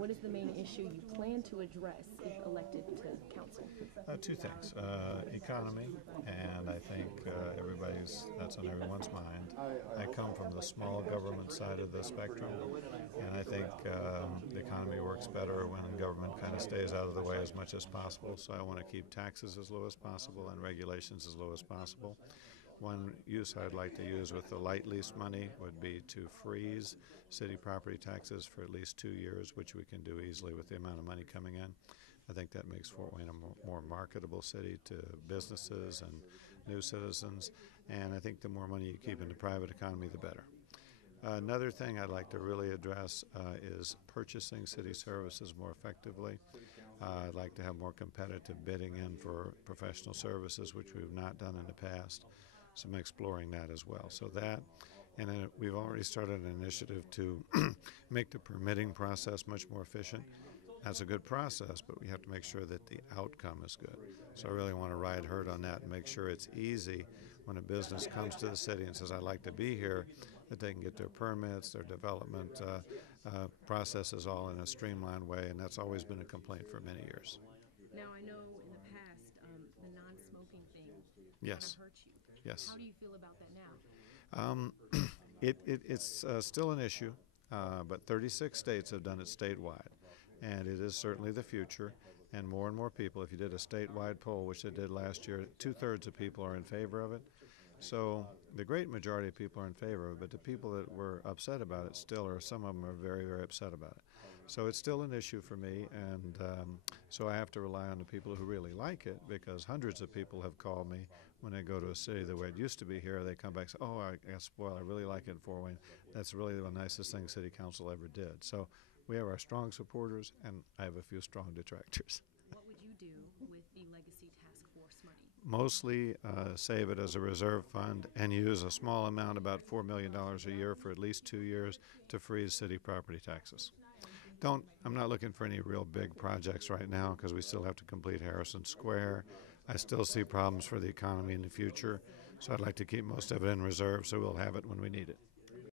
what is the main issue you plan to address if elected to council? Two things. Economy, and I think that's on everyone's mind. I come from the small government side of the spectrum, and I think the economy works better when government kind of stays out of the way as much as possible. So I want to keep taxes as low as possible and regulations as low as possible. One use I'd like to use with the light lease money would be to freeze city property taxes for at least 2 years, which we can do easily with the amount of money coming in. I think that makes Fort Wayne a more marketable city to businesses and new citizens, and I think the more money you keep in the private economy, the better. Another thing I'd like to really address is purchasing city services more effectively. I'd like to have more competitive bidding in for professional services, which we've not done in the past. So I'm exploring that as well. So that, and then we've already started an initiative to make the permitting process much more efficient. That's a good process, but we have to make sure that the outcome is good. So I really want to ride herd on that and make sure it's easy when a business comes to the city and says, I'd like to be here, that they can get their permits, their development processes all in a streamlined way, and that's always been a complaint for many years. Now, I know in the past the non-smoking thing Yes. kind of hurt you. Yes. How do you feel about that now? It's still an issue, but 36 states have done it statewide, and it is certainly the future. And more people, if you did a statewide poll, which they did last year, 2/3 of people are in favor of it. So the great majority of people are in favor of it, but the people that were upset about it still are, some of them are very, very upset about it. So it's still an issue for me, and so I have to rely on the people who really like it, because hundreds of people have called me when they go to a city the way it used to be here. They come back and say, oh, I really like it in Fort Wayne. That's really the nicest thing City Council ever did. So we have our strong supporters, and I have a few strong detractors. What would you do with the Legacy Task Force money? Mostly save it as a reserve fund and use a small amount, about $4 million a year for at least 2 years, to freeze city property taxes. I'm not looking for any real big projects right now because we still have to complete Harrison Square. I still see problems for the economy in the future, so I'd like to keep most of it in reserve so we'll have it when we need it.